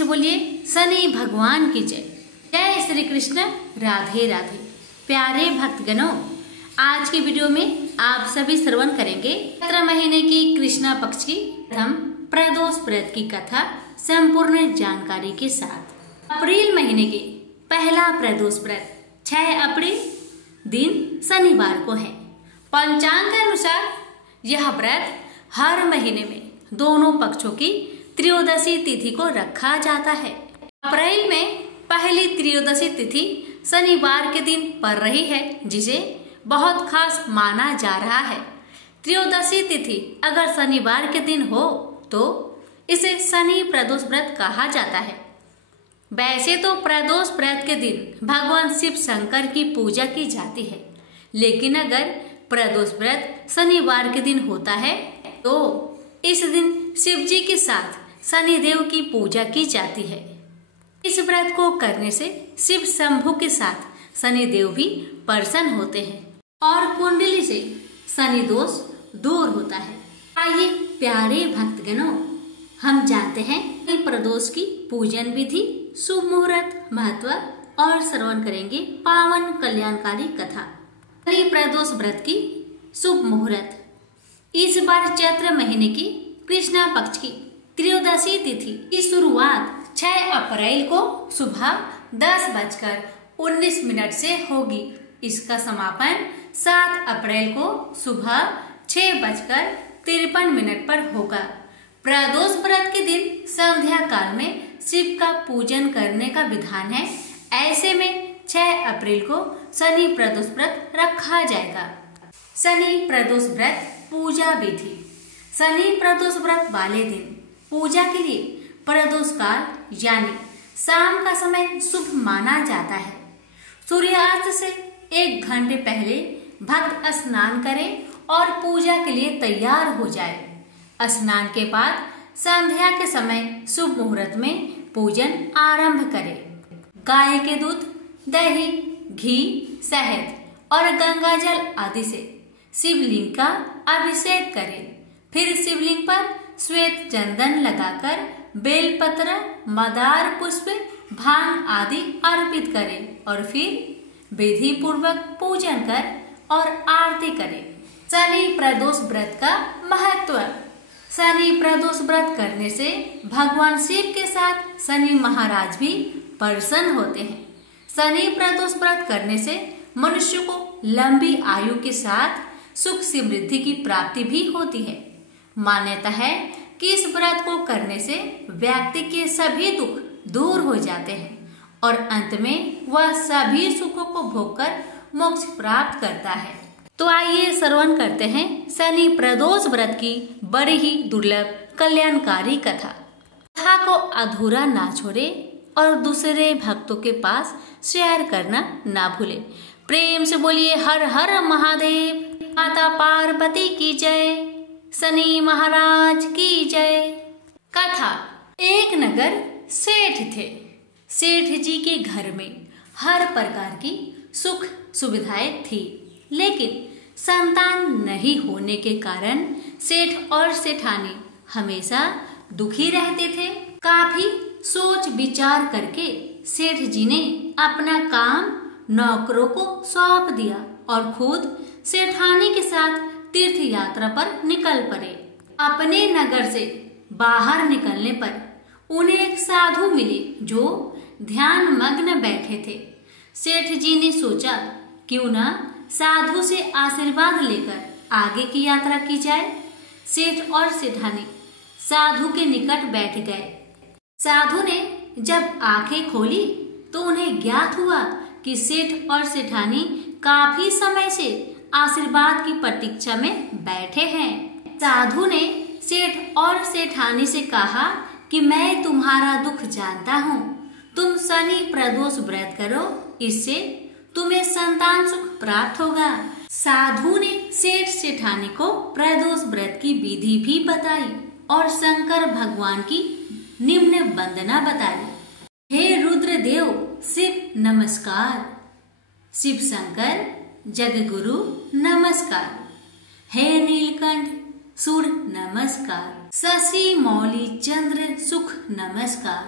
से बोलिए शनि भगवान की जय। जय श्री कृष्ण, राधे राधे। प्यारे भक्तगणों, आज की वीडियो में आप सभी श्रवण करेंगे चैत्र महीने की कृष्णा पक्ष की प्रथम प्रदोष व्रत की कथा संपूर्ण जानकारी के साथ। अप्रैल महीने के पहला प्रदोष व्रत 6 अप्रैल दिन शनिवार को है। पंचांग के अनुसार यह व्रत हर महीने में दोनों पक्षों की त्रयोदशी तिथि को रखा जाता है। अप्रैल में पहली त्रयोदशी तिथि शनिवार के दिन पड़ रही है, जिसे बहुत खास माना जा रहा है। त्रयोदशी तिथि अगर शनिवार के दिन हो तो इसे शनि प्रदोष व्रत कहा जाता है। वैसे तो प्रदोष व्रत के दिन भगवान शिव शंकर की पूजा की जाती है, लेकिन अगर प्रदोष व्रत शनिवार के दिन होता है तो इस दिन शिव जी के साथ शनिदेव की पूजा की जाती है। इस व्रत को करने से शिव शंभु के साथ शनिदेव भी प्रसन्न होते हैं और कुंडली से शनि दोष दूर होता है। आइए प्यारे भक्तगणों, हम जानते हैं कि प्रदोष की पूजन विधि, शुभ मुहूर्त, महत्व और श्रवण करेंगे पावन कल्याणकारी कथा। शनि प्रदोष व्रत की शुभ मुहूर्त। इस बार चैत्र महीने की कृष्णा पक्ष की त्रयोदशी तिथि की शुरुआत 6 अप्रैल को सुबह 10:19 से होगी। इसका समापन 7 अप्रैल को सुबह 6:53 पर होगा। प्रदोष व्रत के दिन संध्या काल में शिव का पूजन करने का विधान है। ऐसे में 6 अप्रैल को शनि प्रदोष व्रत रखा जाएगा। शनि प्रदोष व्रत पूजा विधि। शनि प्रदोष व्रत वाले दिन पूजा के लिए प्रदोष काल यानी शाम का समय शुभ माना जाता है। सूर्यास्त से 1 घंटे पहले भक्त स्नान करें और पूजा के लिए तैयार हो जाए। स्नान के बाद संध्या के समय शुभ मुहूर्त में पूजन आरंभ करें। गाय के दूध, दही, घी, शहद और गंगा जल आदि से शिवलिंग का अभिषेक करें। फिर शिवलिंग पर श्वेत चंदन लगाकर बेलपत्र, मदार पुष्प, भांग आदि अर्पित करें और फिर विधि पूर्वक पूजन कर और आरती करें। शनि प्रदोष व्रत का महत्व। शनि प्रदोष व्रत करने से भगवान शिव के साथ शनि महाराज भी प्रसन्न होते हैं। शनि प्रदोष व्रत करने से मनुष्य को लंबी आयु के साथ सुख समृद्धि की प्राप्ति भी होती है। मान्यता है कि इस व्रत को करने से व्यक्ति के सभी दुख दूर हो जाते हैं और अंत में वह सभी सुखों को भोगकर मोक्ष प्राप्त करता है। तो आइए श्रवण करते हैं शनि प्रदोष व्रत की बड़ी ही दुर्लभ कल्याणकारी कथा। कथा को अधूरा ना छोड़े और दूसरे भक्तों के पास शेयर करना ना भूले। प्रेम से बोलिए हर हर महादेव। माता पार्वती की जय। शनि महाराज की जय। कथा। एक नगर सेठ थे। सेठ जी के घर में हर प्रकार की सुख सुविधाएं थी, लेकिन संतान नहीं होने के कारण सेठ और सेठानी हमेशा दुखी रहते थे। काफी सोच विचार करके सेठ जी ने अपना काम नौकरों को सौंप दिया और खुद सेठानी के साथ तीर्थ यात्रा पर निकल पड़े। अपने नगर से बाहर निकलने पर उन्हें एक साधु मिले जो ध्यान मग्न बैठे थे। सेठ जी ने सोचा क्यों न साधु से आशीर्वाद लेकर आगे की यात्रा की जाए। सेठ और सेठानी साधु के निकट बैठ गए। साधु ने जब आंखें खोली तो उन्हें ज्ञात हुआ कि सेठ और सेठानी काफी समय से आशीर्वाद की प्रतीक्षा में बैठे हैं। साधु ने सेठ और सेठानी से कहा कि मैं तुम्हारा दुख जानता हूँ, तुम शनि प्रदोष व्रत करो, इससे तुम्हें संतान सुख प्राप्त होगा। साधु ने सेठ सेठानी को प्रदोष व्रत की विधि भी बताई और शंकर भगवान की निम्न वंदना बताई। हे रुद्रदेव शिव नमस्कार। शिव शंकर जगगुरु नमस्कार। हे नीलकंठ सूर्य नमस्कार। शशि मौली चंद्र सुख नमस्कार।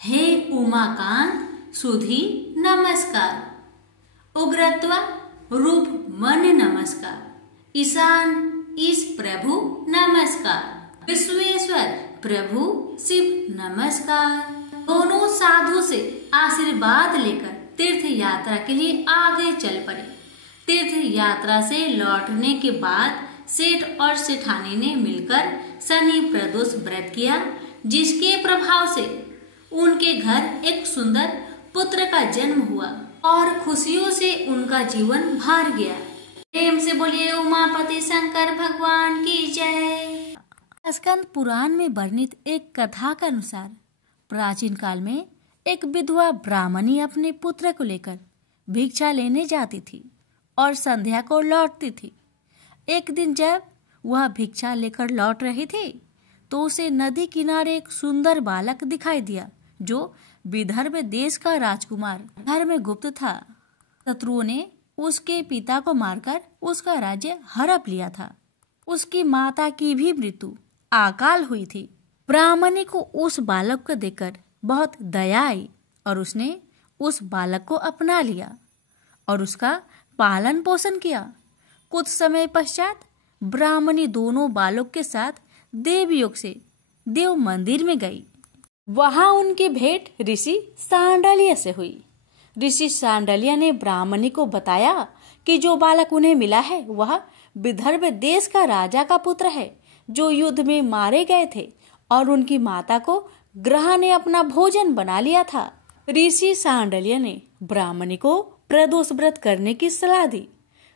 हे उमाकांत सुधी नमस्कार, उग्रत्व रूप मन नमस्कार, ईशान ईश प्रभु नमस्कार, विश्वेश्वर प्रभु शिव नमस्कार। दोनों साधु से आशीर्वाद लेकर तीर्थ यात्रा के लिए आगे चल पड़े। तीर्थ यात्रा से लौटने के बाद सेठ और सेठानी ने मिलकर शनि प्रदोष व्रत किया, जिसके प्रभाव से उनके घर एक सुंदर पुत्र का जन्म हुआ और खुशियों से उनका जीवन भर गया। प्रेम से बोलिए उमापति शंकर भगवान की जय। स्कंद पुराण में वर्णित एक कथा के अनुसार प्राचीन काल में एक विधवा ब्राह्मणी अपने पुत्र को लेकर भिक्षा लेने जाती थी और संध्या को लौटती थी। एक दिन जब वह भिक्षा लेकर लौट रही थी तो उसे नदी किनारे एक सुंदर बालक दिखाई दिया जो विदर्भ देश का राजकुमार धर्मगुप्त था। शत्रुओं ने उसके पिता को मारकर उसका राज्य हड़प लिया था। उसकी माता की भी मृत्यु अकाल हुई थी। ब्राह्मणी को उस बालक को देखकर बहुत दया आई और उसने उस बालक को अपना लिया और उसका पालन पोषण किया। कुछ समय पश्चात ब्राह्मणी दोनों बालक के साथ देवयोग से देव मंदिर में गई। वहां उनकी भेंट ऋषि सांडल्य से हुई। ऋषि सांडल्य ने ब्राह्मणी को बताया कि जो बालक उन्हें मिला है वह विदर्भ देश का राजा का पुत्र है जो युद्ध में मारे गए थे और उनकी माता को ग्रह ने अपना भोजन बना लिया था। ऋषि सांडल्य ने ब्राह्मणी को प्रदोष व्रत करने की सलाह दी।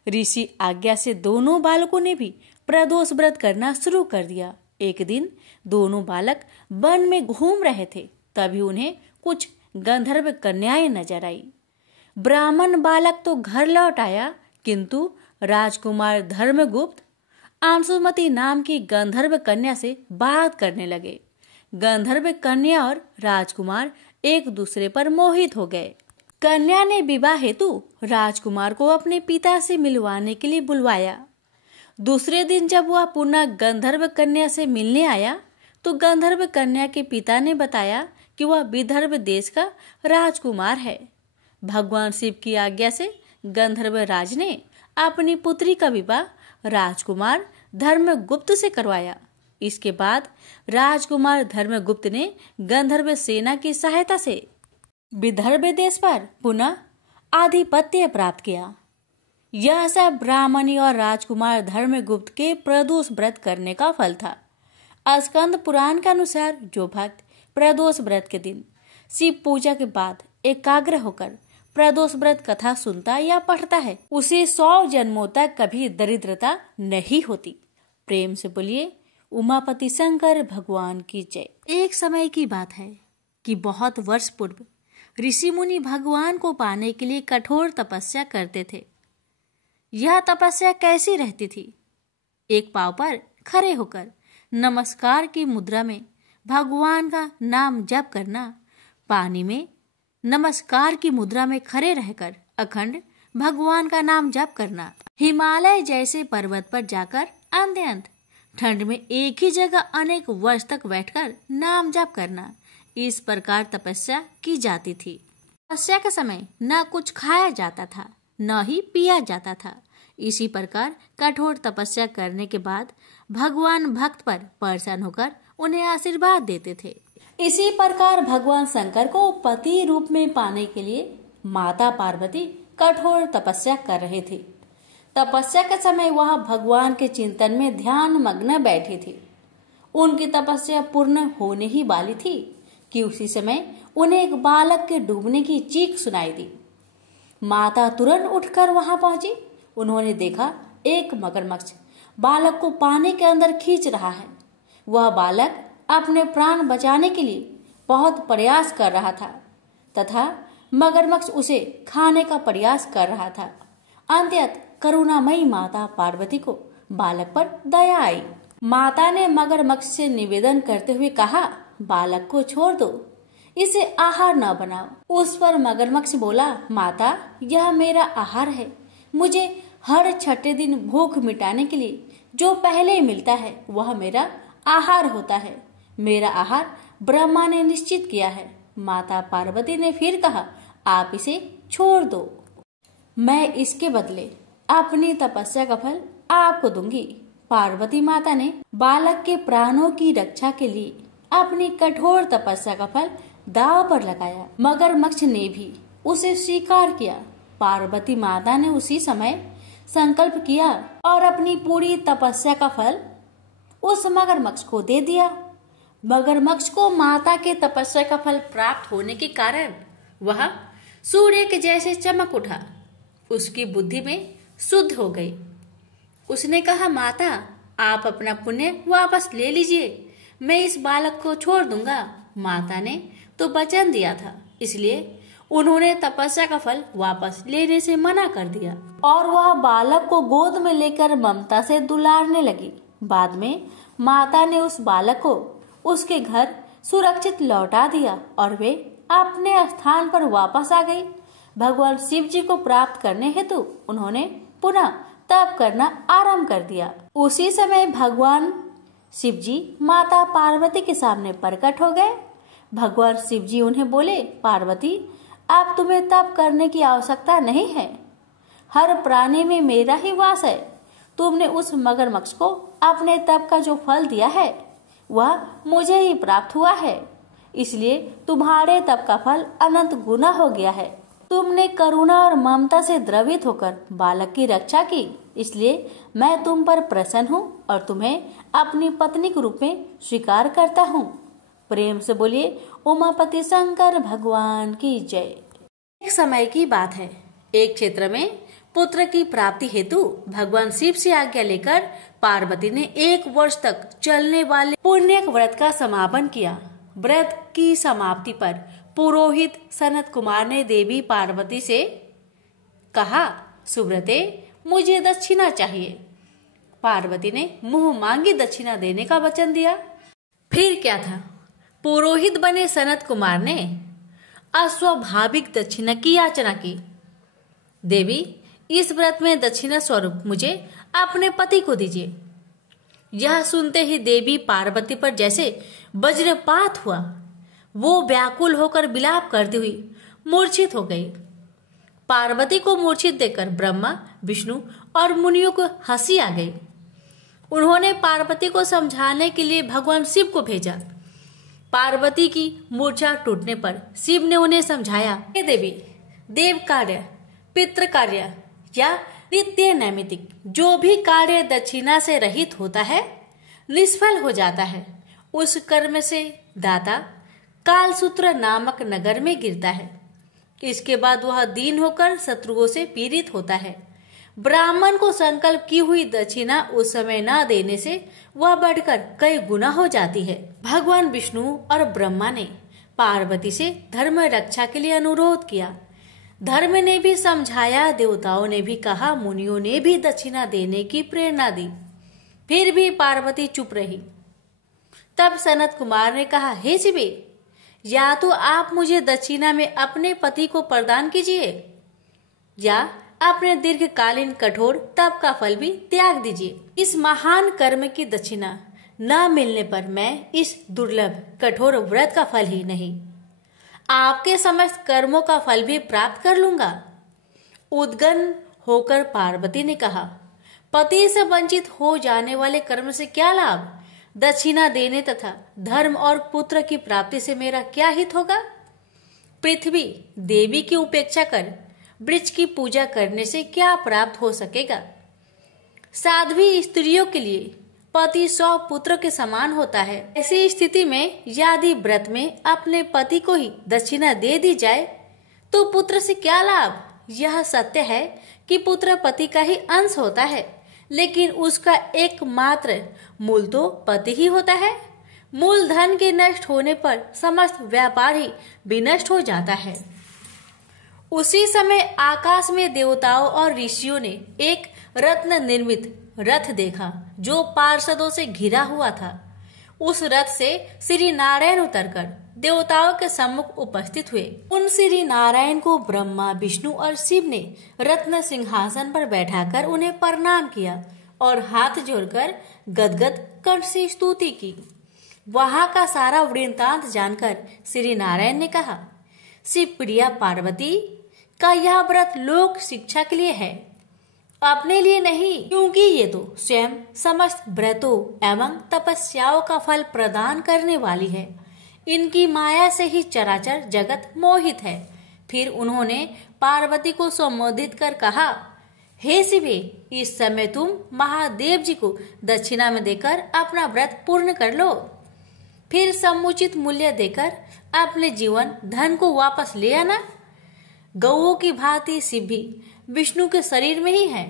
ऋषि आज्ञा से दोनों बालकों ने भी प्रदोष व्रत करना शुरू कर दिया। एक दिन दोनों बालक वन में घूम रहे थे, तभी उन्हें कुछ गंधर्व कन्याएं नजर आई। ब्राह्मण बालक तो घर लौट आया, किंतु राजकुमार धर्मगुप्त अंशुमति नाम की गंधर्व कन्या से बात करने लगे। गंधर्व कन्या और राजकुमार एक दूसरे पर मोहित हो गए। कन्या ने विवाह हेतु राजकुमार को अपने पिता से मिलवाने के लिए बुलवाया। दूसरे दिन जब वह पुनः गंधर्व कन्या से मिलने आया तो गंधर्व कन्या के पिता ने बताया कि वह विदर्भ देश का राजकुमार है। भगवान शिव की आज्ञा से गंधर्व राज ने अपनी पुत्री का विवाह राजकुमार धर्मगुप्त से करवाया। इसके बाद राजकुमार धर्मगुप्त ने गंधर्व सेना की सहायता से विदर्भ देश पर पुनः आधिपत्य प्राप्त किया। यह सब ब्राह्मणी और राजकुमार धर्मगुप्त के प्रदोष व्रत करने का फल था। स्कंद पुराण के अनुसार जो भक्त प्रदोष व्रत के दिन शिव पूजा के बाद एकाग्र होकर प्रदोष व्रत कथा सुनता या पढ़ता है उसे 100 जन्मों तक कभी दरिद्रता नहीं होती। प्रेम से बोलिए उमापति शंकर भगवान की जय। एक समय की बात है कि बहुत वर्ष पूर्व ऋषि मुनि भगवान को पाने के लिए कठोर तपस्या करते थे। यह तपस्या कैसी रहती थी? एक पांव पर खड़े होकर नमस्कार की मुद्रा में भगवान का नाम जप करना, पानी में नमस्कार की मुद्रा में खड़े रहकर अखंड भगवान का नाम जप करना, हिमालय जैसे पर्वत पर जाकर अत्यंत ठंड में एक ही जगह अनेक वर्ष तक बैठकर नाम जप करना, इस प्रकार तपस्या की जाती थी। तपस्या के समय न कुछ खाया जाता था न ही पिया जाता था। इसी प्रकार कठोर तपस्या करने के बाद भगवान भक्त पर प्रसन्न होकर उन्हें आशीर्वाद देते थे। इसी प्रकार भगवान शंकर को पति रूप में पाने के लिए माता पार्वती कठोर तपस्या कर रही थी। तपस्या के समय वह भगवान के चिंतन में ध्यान मग्न बैठी थी। उनकी तपस्या पूर्ण होने ही वाली थी कि उसी समय उन्हें एक बालक के डूबने की चीख सुनाई दी। माता तुरंत उठकर वहां पहुंची। उन्होंने देखा एक मगरमच्छ बालक को पानी के अंदर खींच रहा है। वह बालक अपने प्राण बचाने के लिए बहुत प्रयास कर रहा था तथा मगरमच्छ उसे खाने का प्रयास कर रहा था। अंततः करुणामयी माता पार्वती को बालक पर दया आई। माता ने मगरमच्छ से निवेदन करते हुए कहा, बालक को छोड़ दो, इसे आहार न बनाओ। उस पर मगरमच्छ बोला, माता यह मेरा आहार है। मुझे हर छठे दिन भूख मिटाने के लिए जो पहले मिलता है वह मेरा आहार होता है। मेरा आहार ब्रह्मा ने निश्चित किया है। माता पार्वती ने फिर कहा, आप इसे छोड़ दो, मैं इसके बदले अपनी तपस्या का फल आपको दूंगी। पार्वती माता ने बालक के प्राणों की रक्षा के लिए अपनी कठोर तपस्या का फल दांव पर लगाया। मगरमच्छ ने भी उसे स्वीकार किया। पार्वती माता ने उसी समय संकल्प किया और अपनी पूरी तपस्या का फल उस मगरमच्छ को दे दिया। मगरमच्छ को माता के तपस्या का फल प्राप्त होने के कारण वह सूर्य के जैसे चमक उठा। उसकी बुद्धि में शुद्ध हो गई। उसने कहा, माता आप अपना पुण्य वापस ले लीजिए, मैं इस बालक को छोड़ दूंगा। माता ने तो वचन दिया था, इसलिए उन्होंने तपस्या का फल वापस लेने से मना कर दिया और वह बालक को गोद में लेकर ममता से दुलारने लगी। बाद में माता ने उस बालक को उसके घर सुरक्षित लौटा दिया और वे अपने स्थान पर वापस आ गई। भगवान शिव जी को प्राप्त करने हेतु उन्होंने पुनः तप करना आरंभ कर दिया। उसी समय भगवान शिव जी माता पार्वती के सामने प्रकट हो गए। भगवान शिव जी उन्हें बोले, पार्वती अब तुम्हें तप करने की आवश्यकता नहीं है, हर प्राणी में मेरा ही वास है। तुमने उस मगरमच्छ को अपने तप का जो फल दिया है वह मुझे ही प्राप्त हुआ है, इसलिए तुम्हारे तप का फल अनंत गुना हो गया है। तुमने करुणा और ममता से द्रवित होकर बालक की रक्षा की, इसलिए मैं तुम पर प्रसन्न हूँ और तुम्हें अपनी पत्नी के रूप में स्वीकार करता हूँ। प्रेम से बोलिए उमापति शंकर भगवान की जय। एक समय की बात है, एक क्षेत्र में पुत्र की प्राप्ति हेतु भगवान शिव से आज्ञा लेकर पार्वती ने 1 वर्ष तक चलने वाले पुण्य व्रत का समापन किया। व्रत की समाप्ति पर पुरोहित सनत कुमार ने देवी पार्वती से कहा, सुव्रते मुझे दक्षिणा चाहिए। पार्वती ने मुंह मांगी दक्षिणा देने का वचन दिया। फिर क्या था, पुरोहित बने सनत कुमार ने अस्वाभाविक दक्षिणा की याचना की। देवी इस व्रत में दक्षिणा स्वरूप मुझे अपने पति को दीजिए। यह सुनते ही देवी पार्वती पर जैसे वज्रपात हुआ। वो व्याकुल होकर विलाप करती हुई मूर्छित हो गई। पार्वती को मूर्छित देखकर ब्रह्मा, विष्णु और मुनियों को हंसी आ गई। उन्होंने पार्वती को समझाने के लिए भगवान शिव को भेजा। पार्वती की मूर्छा टूटने पर शिव ने उन्हें समझाया, हे देवी, देव कार्य, पितृ कार्य या नित्य नैमित्तिक जो भी कार्य दक्षिणा से रहित होता है निष्फल हो जाता है। उस कर्म से दाता कालसूत्र नामक नगर में गिरता है। इसके बाद वह दीन होकर शत्रुओं से पीड़ित होता है। ब्राह्मण को संकल्प की हुई दक्षिणा उस समय न देने से वह बढ़कर कई गुना हो जाती है। भगवान विष्णु और ब्रह्मा ने पार्वती से धर्म रक्षा के लिए अनुरोध किया। धर्म ने भी समझाया, देवताओं ने भी कहा, मुनियों ने भी दक्षिणा देने की प्रेरणा दी। फिर भी पार्वती चुप रही। तब सनत कुमार ने कहा, हे शिवे, या तो आप मुझे दक्षिणा में अपने पति को प्रदान कीजिए या अपने दीर्घकालीन कठोर तप का फल भी त्याग दीजिए। इस महान कर्म की दक्षिणा न मिलने पर मैं इस दुर्लभ कठोर व्रत का फल ही नहीं, आपके समस्त कर्मों का फल भी प्राप्त कर लूंगा। उद्गन होकर पार्वती ने कहा, पति से वंचित हो जाने वाले कर्म से क्या लाभ? दक्षिणा देने तथा धर्म और पुत्र की प्राप्ति से मेरा क्या हित होगा? पृथ्वी देवी की उपेक्षा कर वृक्ष की पूजा करने से क्या प्राप्त हो सकेगा? साध्वी स्त्रियों के लिए पति 100 पुत्र के समान होता है। ऐसी स्थिति में यदि व्रत में अपने पति को ही दक्षिणा दे दी जाए तो पुत्र से क्या लाभ? यह सत्य है कि पुत्र पति का ही अंश होता है, लेकिन उसका एकमात्र मूल तो पति ही होता है। मूल धन के नष्ट होने पर समस्त व्यापार ही विनष्ट हो जाता है। उसी समय आकाश में देवताओं और ऋषियों ने एक रत्न निर्मित रथ देखा जो पार्षदों से घिरा हुआ था। उस रथ से श्री नारायण उतरकर देवताओं के सम्मुख उपस्थित हुए। उन श्री नारायण को ब्रह्मा, विष्णु और शिव ने रत्न सिंहासन पर बैठाकर उन्हें प्रणाम किया और हाथ जोड़कर गदगद कंठ से स्तुति की। वहां का सारा वृत्तांत जानकर श्री नारायण ने कहा, शिव प्रिया पार्वती का यह व्रत लोक शिक्षा के लिए है, अपने लिए नहीं, क्योंकि ये तो स्वयं समस्त व्रतों एवं तपस्याओं का फल प्रदान करने वाली है। इनकी माया से ही चराचर जगत मोहित है। फिर उन्होंने पार्वती को संबोधित कर कहा, हे शिवे, इस समय तुम महादेव जी को दक्षिणा में देकर अपना व्रत पूर्ण कर लो। फिर समुचित मूल्य देकर अपने जीवन धन को वापस ले आना। गौओं की भांति शिव भी विष्णु के शरीर में ही है,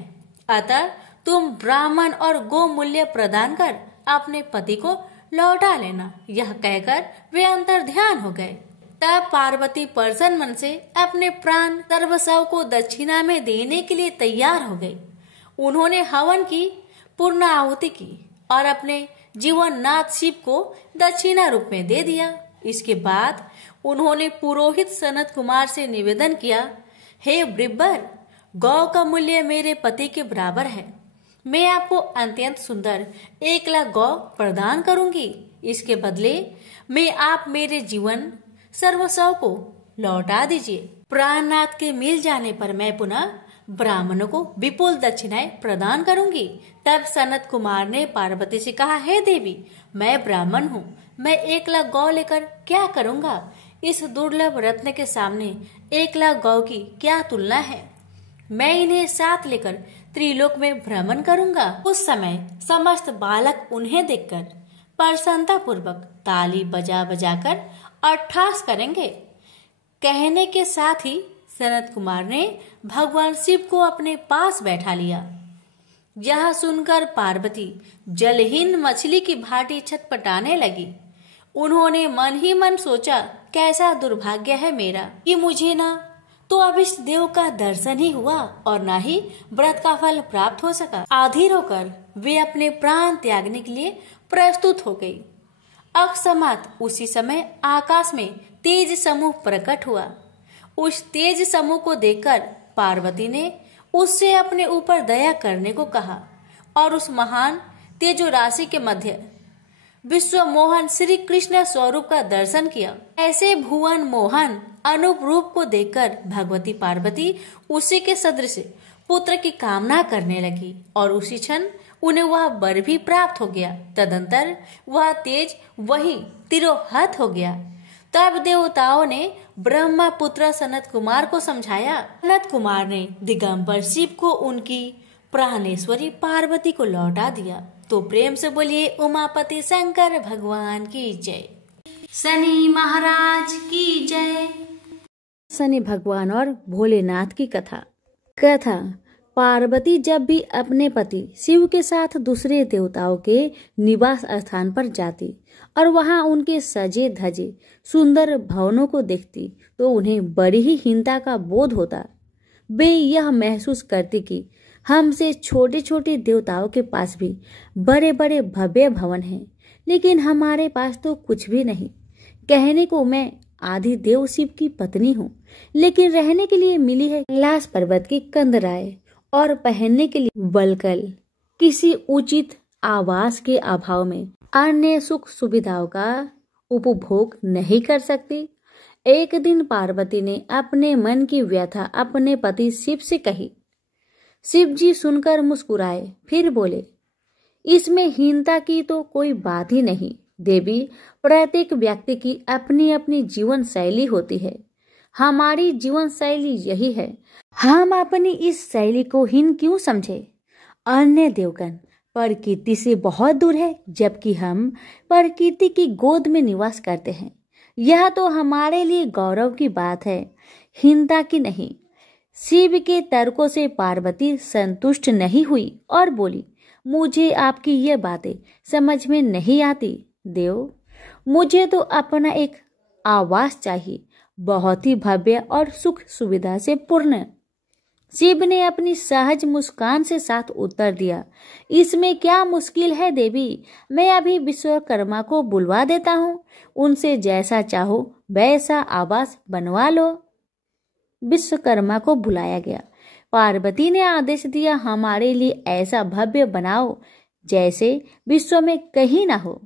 अतः तुम ब्राह्मण और गौ मूल्य प्रदान कर अपने पति को लौटा लेना। यह कहकर वे अंतर ध्यान हो गए। तब पार्वती प्रसन्न मन से अपने प्राण सर्वस्व को दक्षिणा में देने के लिए तैयार हो गई। उन्होंने हवन की पूर्ण आहुति की और अपने जीवन नाथ शिव को दक्षिणा रूप में दे दिया। इसके बाद उन्होंने पुरोहित सनत कुमार से निवेदन किया, हे ब्रिब्बर, गौ का मूल्य मेरे पति के बराबर है। मैं आपको अत्यंत सुंदर 1 लाख गौ प्रदान करूंगी। इसके बदले में आप मेरे जीवन सर्वस्व को लौटा दीजिए। प्राणनाथ के मिल जाने पर मैं पुनः ब्राह्मणों को विपुल दक्षिणाएं प्रदान करूंगी। तब सनत कुमार ने पार्वती से कहा, हे देवी, मैं ब्राह्मण हूँ, मैं 1 लाख गौ लेकर क्या करूँगा? इस दुर्लभ रत्न के सामने 1 लाख गौ की क्या तुलना है? मैं इन्हें साथ लेकर त्रिलोक में भ्रमण करूंगा। उस समय समस्त बालक उन्हें देखकर प्रसन्नता पूर्वक ताली बजा बजाकर अट्ठास करेंगे। कहने के साथ ही सनत कुमार ने भगवान शिव को अपने पास बैठा लिया। यह सुनकर पार्वती जलहीन मछली की भांति छटपटाने लगी। उन्होंने मन ही मन सोचा, कैसा दुर्भाग्य है मेरा कि मुझे ना तो अभिष्ट देव का दर्शन ही हुआ और ना ही व्रत का फल प्राप्त हो सका। आधीर होकर वे अपने प्राण त्यागने के लिए प्रस्तुत हो गई। अकस्मात उसी समय आकाश में तेज समूह प्रकट हुआ। उस तेज समूह को देखकर पार्वती ने उससे अपने ऊपर दया करने को कहा और उस महान तेजो राशि के मध्य विश्व मोहन श्री कृष्ण स्वरूप का दर्शन किया। ऐसे भुवन मोहन अनूप रूप को देखकर भगवती पार्वती उसी के सदृश पुत्र की कामना करने लगी और उसी क्षण उन्हें वह वर भी प्राप्त हो गया। तदंतर वह तेज वही तिरोहत हो गया। तब देवताओं ने ब्रह्मा पुत्र सनत कुमार को समझाया। सनत कुमार ने दिगंबर शिव को उनकी प्राणेश्वरी पार्वती को लौटा दिया। तो प्रेम से बोलिए उमापति शंकर भगवान की जय। शनि महाराज की जय। शनि भगवान और भोलेनाथ की कथा। पार्वती जब भी अपने पति शिव के साथ दूसरे देवताओं के निवास स्थान पर जाती और वहां उनके सजे धजे सुंदर भवनों को देखती तो उन्हें बड़ी ही हीनता का बोध होता। वे यह महसूस करती कि हमसे छोटे छोटे देवताओं के पास भी बड़े बड़े भव्य भवन हैं, लेकिन हमारे पास तो कुछ भी नहीं। कहने को मैं आदि देव शिव की पत्नी हूँ, लेकिन रहने के लिए मिली है कैलाश पर्वत की कंदराएं और पहनने के लिए वल्कल। किसी उचित आवास के अभाव में अन्य सुख सुविधाओं का उपभोग नहीं कर सकती। एक दिन पार्वती ने अपने मन की व्यथा अपने पति शिव से कही। शिव जी सुनकर मुस्कुराए, फिर बोले, इसमें हीनता की तो कोई बात ही नहीं देवी। प्रत्येक व्यक्ति की अपनी अपनी जीवन शैली होती है। हमारी जीवन शैली यही है, हम अपनी इस शैली को हीन क्यों समझे? अन्य देवगण प्रकृति से बहुत दूर है, जबकि हम प्रकृति की गोद में निवास करते हैं। यह तो हमारे लिए गौरव की बात है, हीनता की नहीं। शिव के तर्कों से पार्वती संतुष्ट नहीं हुई और बोली, मुझे आपकी ये बातें समझ में नहीं आती देव। मुझे तो अपना एक आवास चाहिए, बहुत ही भव्य और सुख सुविधा से पूर्ण। शिव ने अपनी सहज मुस्कान से साथ उत्तर दिया, इसमें क्या मुश्किल है देवी, मैं अभी विश्वकर्मा को बुलवा देता हूँ, उनसे जैसा चाहो वैसा आवास बनवा लो। विश्वकर्मा को बुलाया गया। पार्वती ने आदेश दिया, हमारे लिए ऐसा भव्य बनाओ जैसे विश्व में कहीं ना हो।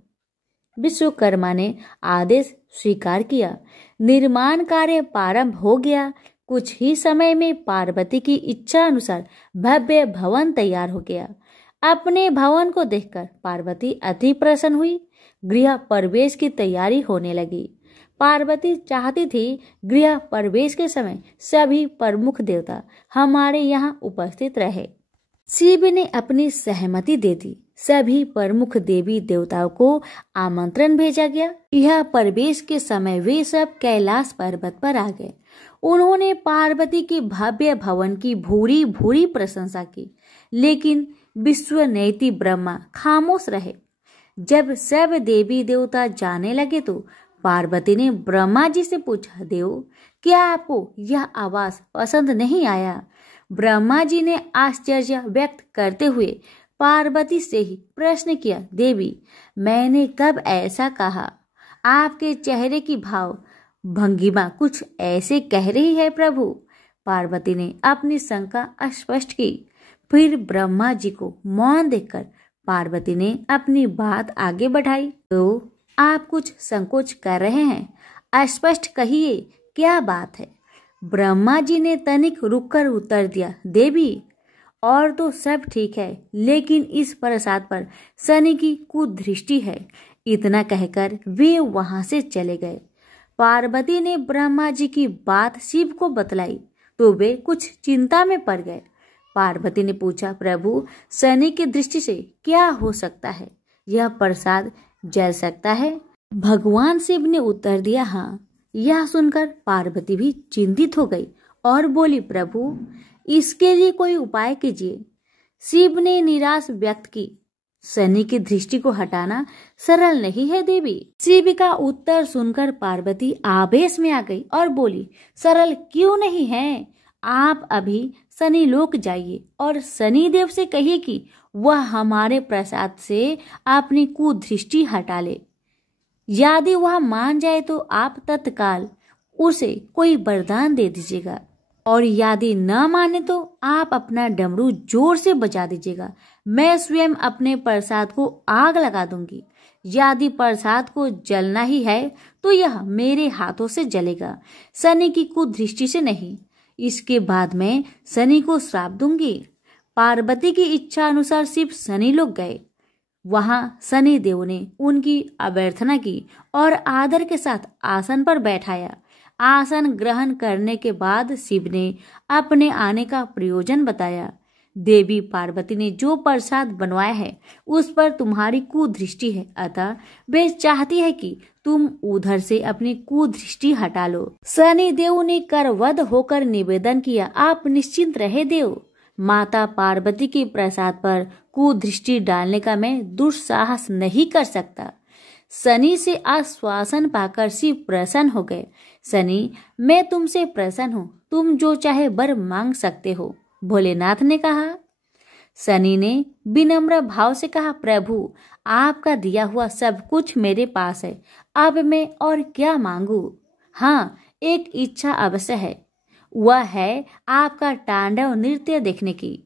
विश्वकर्मा ने आदेश स्वीकार किया। निर्माण कार्य प्रारंभ हो गया। कुछ ही समय में पार्वती की इच्छा अनुसार भव्य भवन तैयार हो गया। अपने भवन को देखकर पार्वती अति प्रसन्न हुई। गृह प्रवेश की तैयारी होने लगी। पार्वती चाहती थी गृह प्रवेश के समय सभी प्रमुख देवता हमारे यहाँ उपस्थित रहे। शिव ने अपनी सहमति दे दी। सभी प्रमुख देवी देवताओं को आमंत्रण भेजा गया। यह प्रवेश के समय वे सब कैलाश पर्वत पर आ गए। उन्होंने पार्वती के भव्य भवन की भूरी भूरी प्रशंसा की, लेकिन विश्वनेत्री ब्रह्मा खामोश रहे। जब सब देवी देवता जाने लगे तो पार्वती ने ब्रह्मा जी से पूछा, देव, क्या आपको यह आवास पसंद नहीं आया? ब्रह्मा जी ने आश्चर्य व्यक्त करते हुए पार्वती से ही प्रश्न किया, देवी, मैंने कब ऐसा कहा? आपके चेहरे की भाव भंगिमा कुछ ऐसे कह रही है प्रभु। पार्वती ने अपनी शंका स्पष्ट की। फिर ब्रह्मा जी को मौन देखकर पार्वती ने अपनी बात आगे बढ़ाई। तो आप कुछ संकोच कर रहे हैं, स्पष्ट कहिए, क्या बात है? ब्रह्मा जी ने तनिक रुककर उत्तर दिया, देवी, और तो सब ठीक है, लेकिन इस प्रसाद पर शनि की कुदृष्टि है। इतना कहकर वे वहां से चले गए। पार्वती ने ब्रह्मा जी की बात शिव को बतलाई तो वे कुछ चिंता में पड़ गए। पार्वती ने पूछा, प्रभु, शनि की दृष्टि से क्या हो सकता है? यह प्रसाद जल सकता है? भगवान शिव ने उत्तर दिया, हाँ। यह सुनकर पार्वती भी चिंतित हो गई और बोली, प्रभु, इसके लिए कोई उपाय कीजिए। शिव ने निराश व्यक्त की, शनि की दृष्टि को हटाना सरल नहीं है देवी। शिव का उत्तर सुनकर पार्वती आवेश में आ गई और बोली, सरल क्यों नहीं है? आप अभी शनि लोक जाइए और शनि देव से कहिए कि वह हमारे प्रसाद से अपनी कुदृष्टि हटा ले। यदि वह मान जाए तो आप तत्काल उसे कोई वरदान दे दीजिएगा, और यदि न माने तो आप अपना डमरू जोर से बजा दीजिएगा। मैं स्वयं अपने प्रसाद को आग लगा दूंगी। यदि प्रसाद को जलना ही है तो यह मेरे हाथों से जलेगा, शनि की कुदृष्टि से नहीं। इसके बाद मैं शनि को श्राप दूंगी। पार्वती की इच्छा अनुसार शिव शनि लोक गए। वहां शनि देव ने उनकी अभ्यर्थना की और आदर के साथ आसन पर बैठाया। आसन ग्रहण करने के बाद शिव ने अपने आने का प्रयोजन बताया। देवी पार्वती ने जो प्रसाद बनवाया है उस पर तुम्हारी कुदृष्टि है, अतः वे चाहती है कि तुम उधर से अपनी कुदृष्टि हटा लो। शनि देव ने करवध होकर निवेदन किया, आप निश्चिंत रहे देव। माता पार्वती के प्रसाद पर कुदृष्टि डालने का मैं दुस्साहस नहीं कर सकता। शनि से आश्वासन पाकर शिव प्रसन्न हो गए। शनि, मैं तुमसे प्रसन्न हूँ, तुम जो चाहे वर मांग सकते हो, भोलेनाथ ने कहा। शनि ने विनम्र भाव से कहा, प्रभु, आपका दिया हुआ सब कुछ मेरे पास है, अब मैं और क्या मांगू? हाँ, एक इच्छा अवश्य है, वह है आपका तांडव नृत्य देखने की।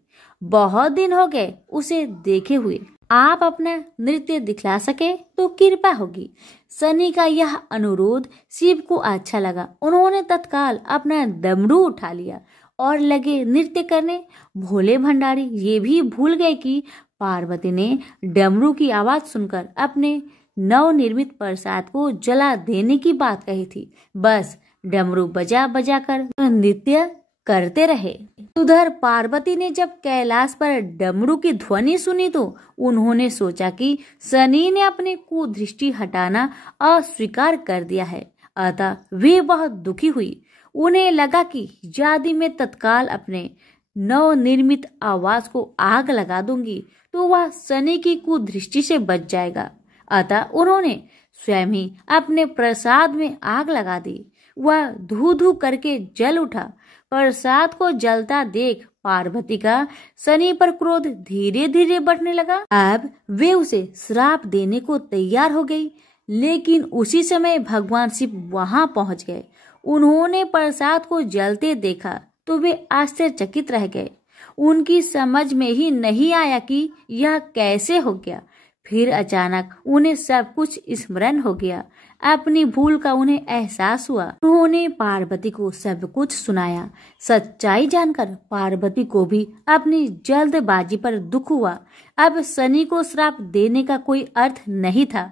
बहुत दिन हो गए उसे देखे हुए, आप अपना नृत्य दिखला सके तो कृपा होगी। शनि का यह अनुरोध शिव को अच्छा लगा। उन्होंने तत्काल अपना डमरू उठा लिया और लगे नृत्य करने। भोले भंडारी ये भी भूल गए कि पार्वती ने डमरू की आवाज सुनकर अपने नवनिर्मित प्रसाद को जला देने की बात कही थी। बस डमरू बजा बजा कर नृत्य करते रहे। उधर पार्वती ने जब कैलाश पर डमरू की ध्वनि सुनी तो उन्होंने सोचा कि शनि ने अपने कुदृष्टि हटाना अस्वीकार कर दिया है, अतः वे बहुत दुखी हुई। उन्हें लगा कि यदि मैं तत्काल अपने नवनिर्मित आवास को आग लगा दूंगी तो वह शनि की कुदृष्टि से बच जाएगा। अतः उन्होंने स्वयं ही अपने प्रसाद में आग लगा दी। वह धू धू करके जल उठा। प्रसाद को जलता देख पार्वती का शनि पर क्रोध धीरे धीरे बढ़ने लगा। अब वे उसे श्राप देने को तैयार हो गई, लेकिन उसी समय भगवान शिव वहां पहुंच गए। उन्होंने प्रसाद को जलते देखा तो वे आश्चर्यचकित रह गए। उनकी समझ में ही नहीं आया कि यह कैसे हो गया। फिर अचानक उन्हें सब कुछ स्मरण हो गया। अपनी भूल का उन्हें एहसास हुआ। उन्होंने पार्वती को सब कुछ सुनाया। सच्चाई जानकर पार्वती को भी अपनी जल्दबाजी पर दुख हुआ। अब शनि को श्राप देने का कोई अर्थ नहीं था।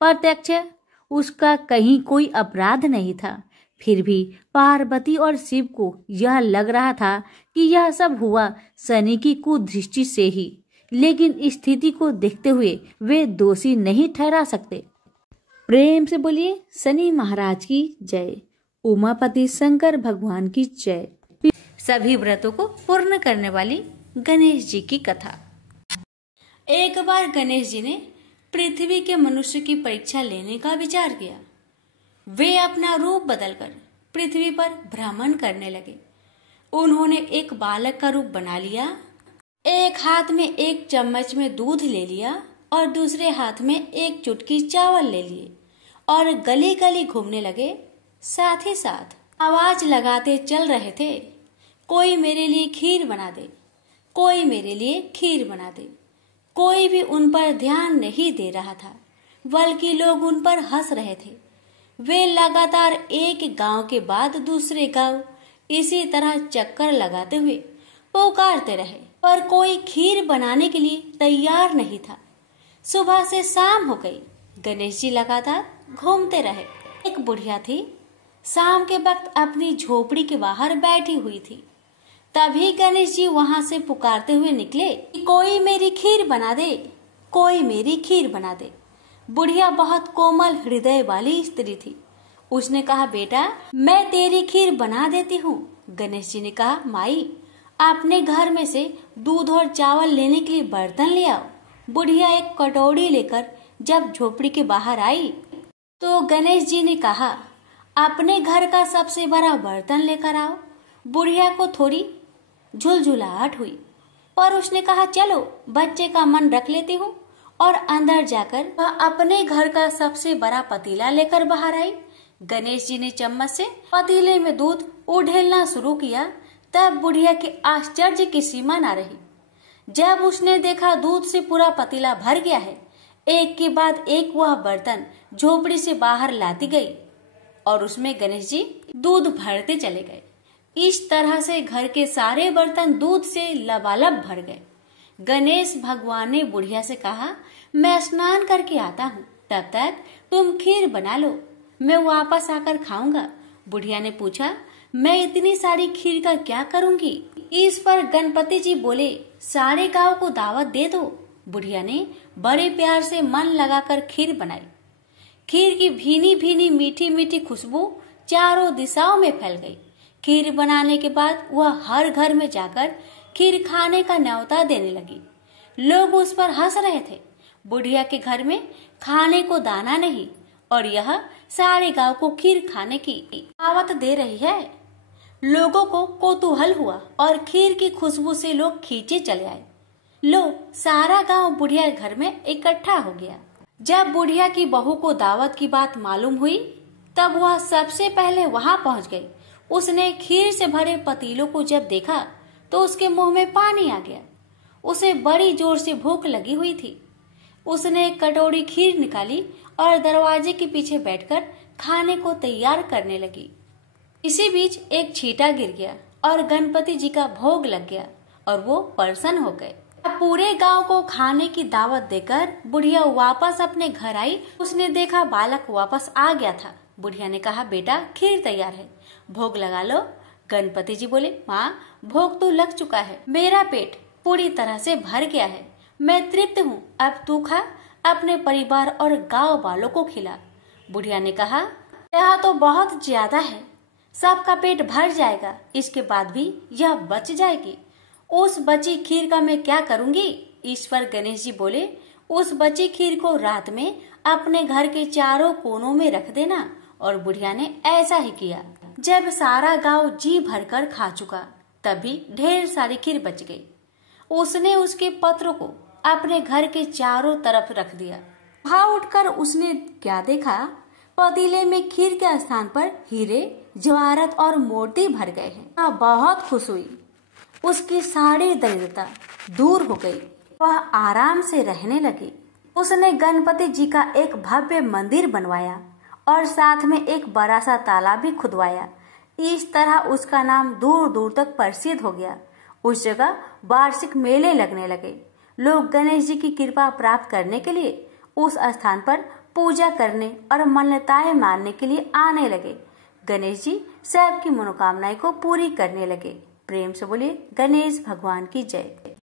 प्रत्यक्ष उसका कहीं कोई अपराध नहीं था। फिर भी पार्वती और शिव को यह लग रहा था कि यह सब हुआ शनि की कुदृष्टि से ही, लेकिन स्थिति को देखते हुए वे दोषी नहीं ठहरा सकते। प्रेम से बोलिए शनि महाराज की जय। उमापति शंकर भगवान की जय। सभी व्रतों को पूर्ण करने वाली गणेश जी की कथा। एक बार गणेश जी ने पृथ्वी के मनुष्य की परीक्षा लेने का विचार किया। वे अपना रूप बदलकर पृथ्वी पर भ्रमण करने लगे। उन्होंने एक बालक का रूप बना लिया। एक हाथ में एक चम्मच में दूध ले लिया और दूसरे हाथ में एक चुटकी चावल ले लिए और गली गली घूमने लगे। साथ ही साथ आवाज लगाते चल रहे थे, कोई मेरे लिए खीर बना दे, कोई मेरे लिए खीर बना दे। कोई भी उन पर ध्यान नहीं दे रहा था, बल्कि लोग उन पर हंस रहे थे। वे लगातार एक गांव के बाद दूसरे गांव इसी तरह चक्कर लगाते हुए पुकारते रहे, पर कोई खीर बनाने के लिए तैयार नहीं था। सुबह से शाम हो गई, गणेश जी लगातार घूमते रहे। एक बुढ़िया थी, शाम के वक्त अपनी झोपड़ी के बाहर बैठी हुई थी। तभी गणेश जी वहां से पुकारते हुए निकले कि कोई मेरी खीर बना दे, कोई मेरी खीर बना दे। बुढ़िया बहुत कोमल हृदय वाली स्त्री थी। उसने कहा, बेटा मैं तेरी खीर बना देती हूँ। गणेश जी ने कहा, माई आपने घर में से दूध और चावल लेने के लिए बर्तन ले आओ। बुढ़िया एक कटोरी लेकर जब झोपड़ी के बाहर आई तो गणेश जी ने कहा, अपने घर का सबसे बड़ा बर्तन लेकर आओ। बुढ़िया को थोड़ी झुलझुलाहट हुई, पर उसने कहा, चलो बच्चे का मन रख लेती हूँ। और अंदर जाकर वह अपने घर का सबसे बड़ा पतीला लेकर बाहर आई। गणेश जी ने चम्मच से पतीले में दूध उड़ेलना शुरू किया। तब बुढ़िया के आश्चर्य की सीमा न रही। जब उसने देखा दूध से पूरा पतीला भर गया है, एक के बाद एक वह बर्तन झोपड़ी से बाहर लाती गई और उसमें गणेश जी दूध भरते चले गए। इस तरह से घर के सारे बर्तन दूध से लबालब भर गए। गणेश भगवान ने बुढ़िया से कहा, मैं स्नान करके आता हूँ, तब तक तुम खीर बना लो, मैं वापस आकर खाऊंगा। बुढ़िया ने पूछा, मैं इतनी सारी खीर का क्या करूंगी? इस पर गणपति जी बोले, सारे गांव को दावत दे दो। बुढ़िया ने बड़े प्यार से मन लगाकर खीर बनाई। खीर की भीनी भीनी मीठी मीठी खुशबू चारों दिशाओं में फैल गई। खीर बनाने के बाद वह हर घर में जाकर खीर खाने का न्योता देने लगी। लोग उस पर हंस रहे थे। बुढ़िया के घर में खाने को दाना नहीं और यह सारे गांव को खीर खाने की दावत दे रही है। लोगों को कौतूहल हुआ और खीर की खुशबू से लोग खींचे चले आए। लो, सारा गांव बुढ़िया घर में इकट्ठा हो गया। जब बुढ़िया की बहू को दावत की बात मालूम हुई, तब वह सबसे पहले वहां पहुंच गई। उसने खीर से भरे पतीलों को जब देखा तो उसके मुंह में पानी आ गया। उसे बड़ी जोर से भूख लगी हुई थी। उसने एक कटोरी खीर निकाली और दरवाजे के पीछे बैठकर खाने को तैयार करने लगी। इसी बीच एक छींटा गिर गया और गणपति जी का भोग लग गया और वो प्रसन्न हो गए। अब पूरे गांव को खाने की दावत देकर बुढ़िया वापस अपने घर आई। उसने देखा बालक वापस आ गया था। बुढ़िया ने कहा, बेटा खीर तैयार है, भोग लगा लो। गणपति जी बोले, माँ भोग तो लग चुका है, मेरा पेट पूरी तरह से भर गया है, मैं तृप्त हूँ, अब तू खा, अपने परिवार और गांव वालों को खिला। बुढ़िया ने कहा, यह तो बहुत ज्यादा है, सबका पेट भर जाएगा, इसके बाद भी यह बच जाएगी। उस बची खीर का मैं क्या करूंगी? इस पर गणेश जी बोले, उस बची खीर को रात में अपने घर के चारों कोनों में रख देना। और बुढ़िया ने ऐसा ही किया। जब सारा गांव जी भरकर खा चुका, तभी ढेर सारी खीर बच गई। उसने उसके पत्र को अपने घर के चारों तरफ रख दिया। वहां उठकर उसने क्या देखा? पतीले में खीर के स्थान पर हीरे, जवाहरात और मोती भर गए हैं। बहुत खुश हुई। उसकी सारी दरिद्रता दूर हो गई। वह आराम से रहने लगी। उसने गणपति जी का एक भव्य मंदिर बनवाया और साथ में एक बड़ा सा तालाब भी खुदवाया। इस तरह उसका नाम दूर दूर तक प्रसिद्ध हो गया। उस जगह वार्षिक मेले लगने लगे। लोग गणेश जी की कृपा प्राप्त करने के लिए उस स्थान पर पूजा करने और मान्यताएं मानने के लिए आने लगे। गणेश जी सबकी मनोकामनाएं को पूरी करने लगे। प्रेम से बोलिए गणेश भगवान की जय।